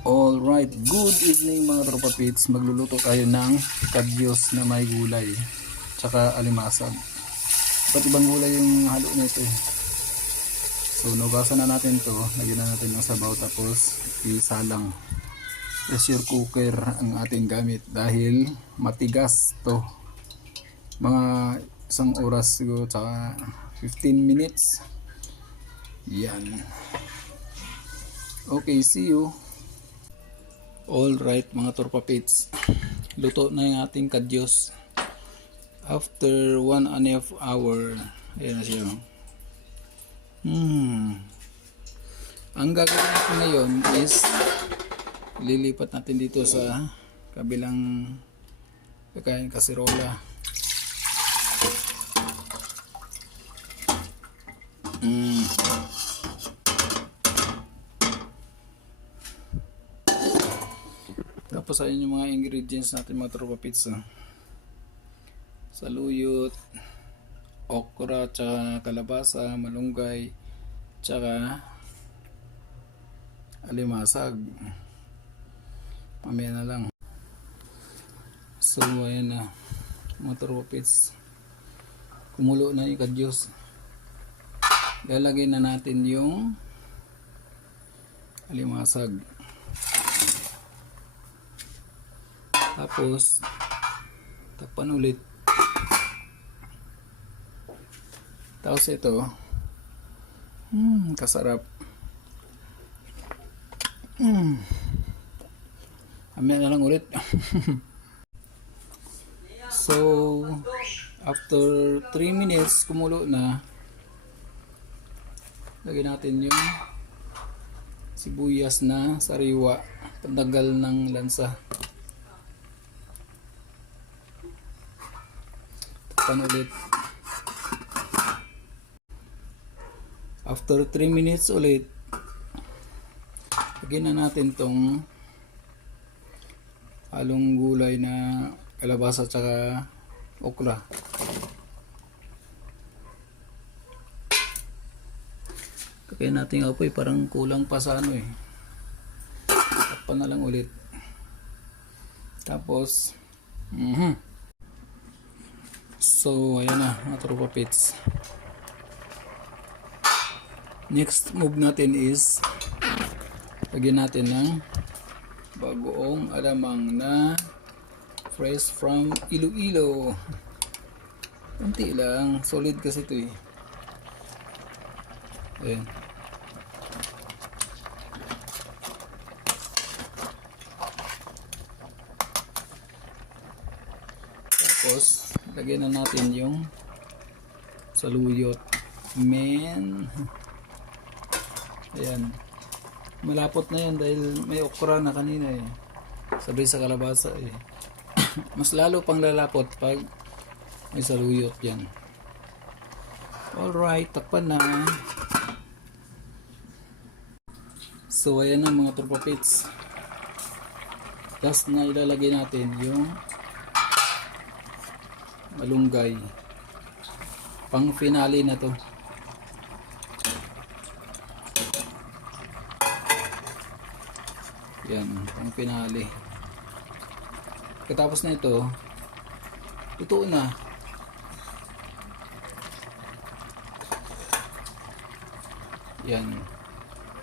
Alright, good evening mga tropa pits. Magluluto tayo ng kadyos na may gulay tsaka alimasag. Iba't ibang gulay yung halo nito eh. So nugasan na natin to, lagyan na natin ng sabaw tapos isalang. Pressure cooker ang ating gamit dahil matigas to. Mga isang oras siguro tsaka 15 minutes. Yan. Okay, see you. Alright mga tropa pits, luto na yung ating kadyos after 1.5 hour. Ayan na siya. Ang gagawin natin ngayon is lilipat natin dito sa kabilang pagkain kasirola. Tapos ayun yung mga ingredients natin mga tropa pizza. Saluyot, okra, tsaka kalabasa, malunggay, tsaka alimasag. Mamaya na lang. So ayan na mga tropa pizza. Kumulo na yung kadyos. Lalagay na natin yung alimasag. Tapos takpan ulit. Tapos ito kasarap. Mamaya na lang ulit. So after 3 minutes kumulo na, lagyan natin yung sibuyas na sariwa, pantanggal ng lansa. Ulit. After 3 minutes ulit, lagyan na natin tong halong gulay na kalabasa tsaka okra. Kaya natin apoy, parang kulang pa sa ano eh. Takpan na lang ulit. Tapos so ayan na mga tropa pits. Next move natin is lagyan natin ng bagoong alamang na fresh from Iloilo. Kunti lang, solid kasi ito eh. Ayan. Tapos lagyan na natin yung saluyot. Ayan. Malapot na yan dahil may okra na kanina eh. Sabay sa kalabasa eh. Mas lalo pang lalapot pag may saluyot yan. Alright, takpan na. So ayan na mga tropa pits. Last na ilalagay natin yung malunggay. Pang finale na to. Yan, pang finale. Katapos na ito, luto na. Yan.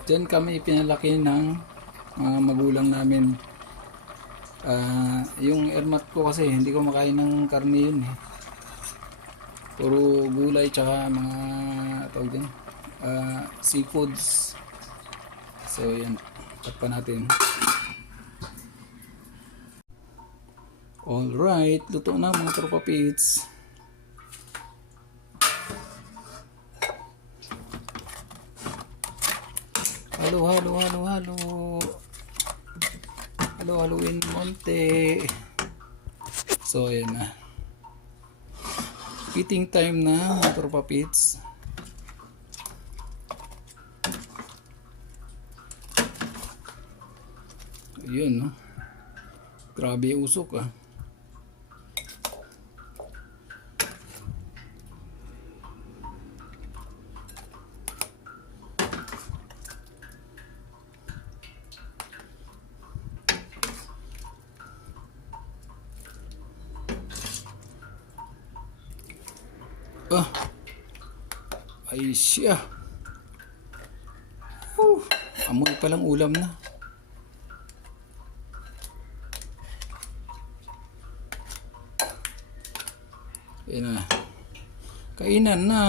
Diyan kami pinalaki ng mga magulang namin. Yung ermat ko kasi hindi ko makain ng karne yun eh. Puro gulay tsaka mga tawag din, seafoods. So yan, takpan natin. Alright, luto na mga tropa pits. Halo. Haluin monte. So ayan na. Eating time na mga tropa pits. Ayun no. Grabe usok ah. Ah, ay siya. Amoy palang ulam na. Ayan na. Kainan na.